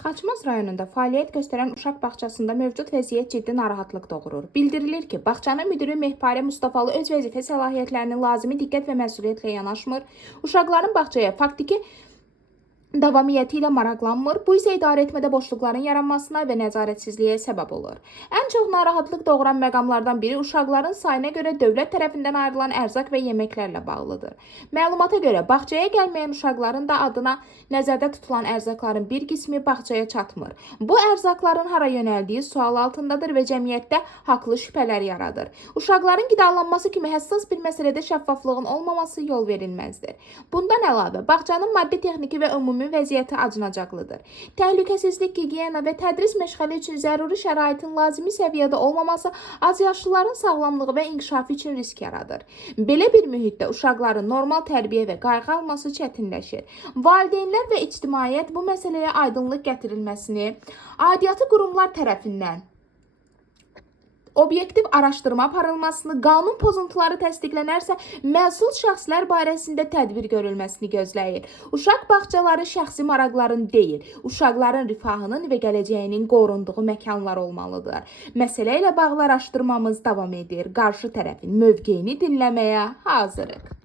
Xaçmaz rayonunda fəaliyyət göstərən uşaq bağçasında mövcud vəziyyət ciddi narahatlıq doğurur. Bildirilir ki, bağçanın müdiri Mehparə Mustafalı öz vəzifə səlahiyyətlərini lazımi diqqət və məsuliyyətlə yanaşmır. Uşaqların bağçaya faktiki davamiyyəti ilə maraqlanmır. Bu isə idarəetmədə boşluqların yaranmasına və nəzarətsizliyə səbəb olur. Ən çox narahatlıq doğuran məqamlardan biri uşaqların sayına görə dövlət tərəfindən ayrılan ərzaq və yeməklərlə bağlıdır. Məlumata görə bağçaya gəlməyən uşaqların da adına nəzərdə tutulan ərzaqların bir qismi bağçaya çatmır. Bu ərzaqların hara yönəldiyi sual altındadır və cəmiyyətdə haqlı şübhələr yaradır. Uşaqların qidalanması kimi həssas bir məsələdə şəffaflığın olmaması yol verilməzdir. Bundan əlavə, bağçanın maddi texniki və ümumi vəziyyəti acınacaqlıdır. Təhlükəsizlik, gigiyena və tədris məşğəli üçün zəruri şəraitin lazımi səviyyədə olmaması azyaşlıların sağlamlığı və inkişafı üçün risk yaradır. Belə bir mühitdə uşaqların normal tərbiyə və qayğı alması çətinləşir. Valideynlər və ictimaiyyət bu məsələyə aydınlıq gətirilməsini, aidiyyatı qurumlar tərəfindən obyektiv araşdırma aparılmasını, qanun pozuntuları təsdiqlənərsə, məsul şəxslər barəsində tədbir görülməsini gözləyir. Uşaq bağçaları şəxsi maraqların deyil, uşaqların rifahının və gələcəyinin qorunduğu məkanlar olmalıdır. Məsələ ilə bağlı araşdırmamız davam edir. Qarşı tərəfin mövqeyini dinləməyə hazırıq.